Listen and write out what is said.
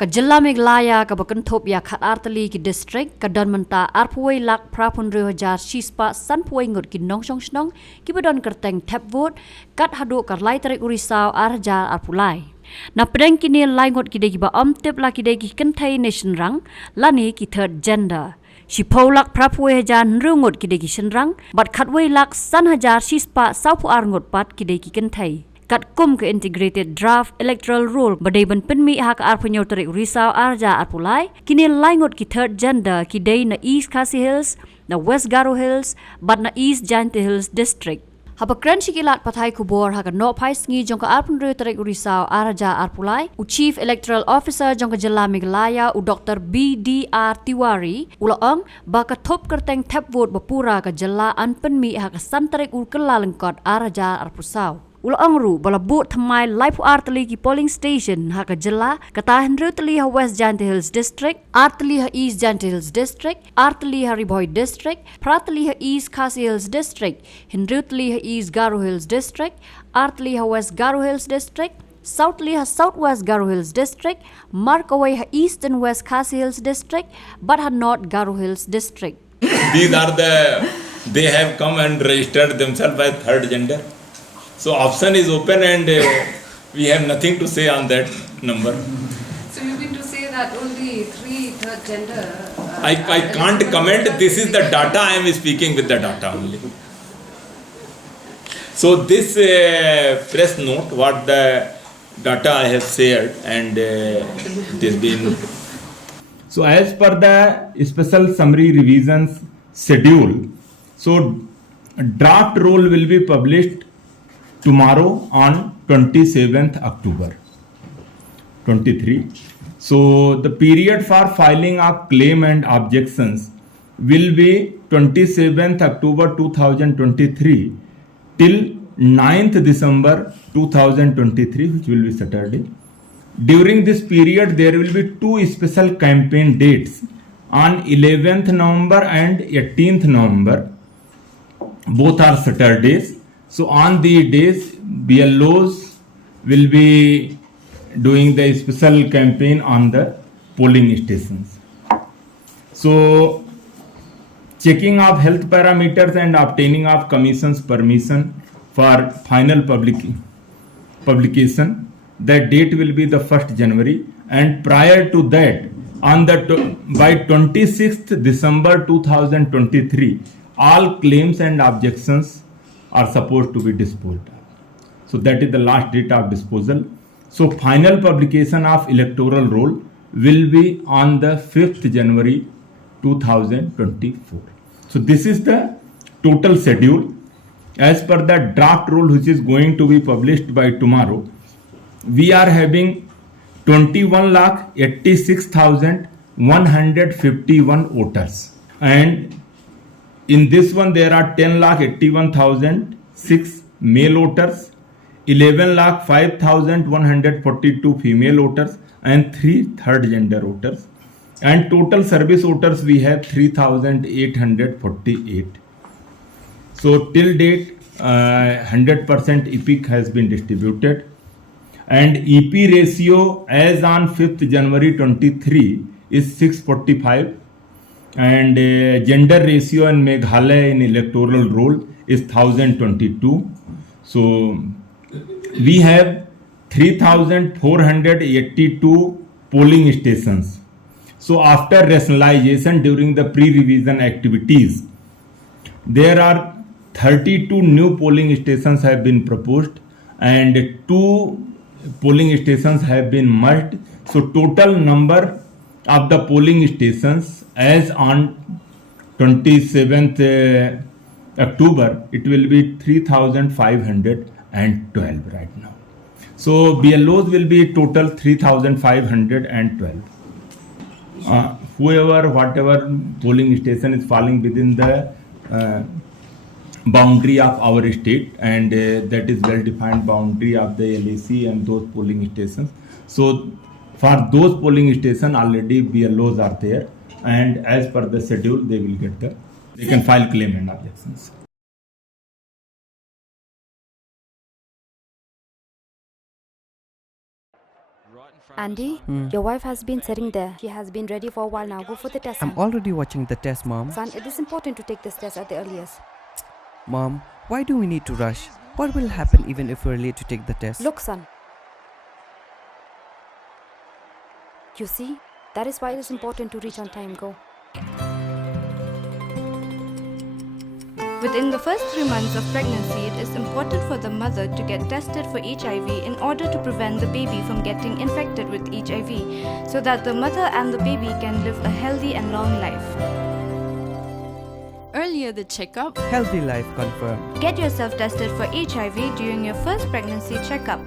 ka Jilla Meglaya ka Bakantopia ka Artali ki district ka Donmanta Arpuay Lak Prapundre Hajar Shispa Sanpuay ngot ki nong song snong ki badon kerteng tap vote kat hadu ka lai tarik urisau arjar Arpulai. Na pedang kini lai ngot ki degi ba tip la ki degi kentai nation rang lani ki third gender. Si Paulak Prapwe Hajar nrungot ki degi senrang bat khatway lak san hajar Shispa saupu ar ngot pat ki degi kentai. Kat kum ke integrated draft electoral rule badai ban penmi hak ar penyo tarik risau arja Arpulai kini laingot ki third gender ki day na East Khasi Hills na West Garo Hills but na East Jainti Hills district. Haba kran shikilat pathai kubor haka no pai sngi jongka arpunre tarik risau arja Arpulai u chief electoral officer jongka Jilla Meghalaya u Dr. BDR Tiwari ulaong baka top kerteng tap vote bapura ka Jilla an penmi haka san tarik u kelalengkot arja Arpusau. Ulaong ru balabut thamai laipu artali ki polling station haka Jilla kata Henry tali ha West Jainti Hills district, artali ha East Jainti Hills district, artali ha Riboy district, pratali ha East Khasi Hills district, Henry tali ha East Garo Hills district, artali ha West Garo Hills district, Southly ha Southwest Garo Hills district, Markaway ha East and West Khasi Hills district, but ha North Garo Hills district. These are they have come and registered themselves as third gender. So option is open and we have nothing to say on that number. So you mean to say that only 3 third gender? I can't comment. This is the data. I am speaking with the data only. So this press note, what the data I have shared and it has been. So as per the special summary revisions schedule, so draft roll will be published tomorrow on 27th October 23. So the period for filing of claim and objections will be 27th October 2023 till 9th December 2023, which will be Saturday. During this period, there will be 2 special campaign dates on 11th November and 18th November. Both are Saturdays. So on the days, BLOs will be doing the special campaign on the polling stations. So checking of health parameters and obtaining of commission's permission for final publication, that date will be the 1st January, and prior to that, on the by 26th December 2023, all claims and objections are supposed to be disposed of. So that is the last date of disposal. So final publication of electoral roll will be on the 5th January 2024. So this is the total schedule. As per the draft roll which is going to be published by tomorrow, we are having 21,86,151 voters, and in this one there are 10,81,006 male voters, 11,05,142 female voters, and 3 third gender voters, and total service voters we have 3,848. So till date 100% EPIC has been distributed, and EP ratio as on 5th January 23 is 645, and gender ratio in Meghalaya in electoral roll is 1022. So we have 3,482 polling stations. So after rationalization during the pre-revision activities, there are 32 new polling stations have been proposed and 2 polling stations have been merged. So total number of the polling stations as on 27th October, it will be 3,512 right now. So BLOs will be total 3,512. Whatever polling station is falling within the boundary of our state, and that is well defined boundary of the LAC and those polling stations. So for those polling stations already BLOs are there, and as per the schedule they can file claim and objections. Andy, your wife has been sitting there. She has been ready for a while now. Go for the test. I'm son. already watching the test, Mom. Son, it is important to take this test at the earliest. Mom, why do we need to rush? What will happen even if we're late to take the test? Look, son. You see, that is why it is important to reach on time. Go. Within the first 3 months of pregnancy, it is important for the mother to get tested for HIV in order to prevent the baby from getting infected with HIV, so that the mother and the baby can live a healthy and long life. Earlier the checkup, Healthy life confirmed. Get yourself tested for HIV during your first pregnancy checkup.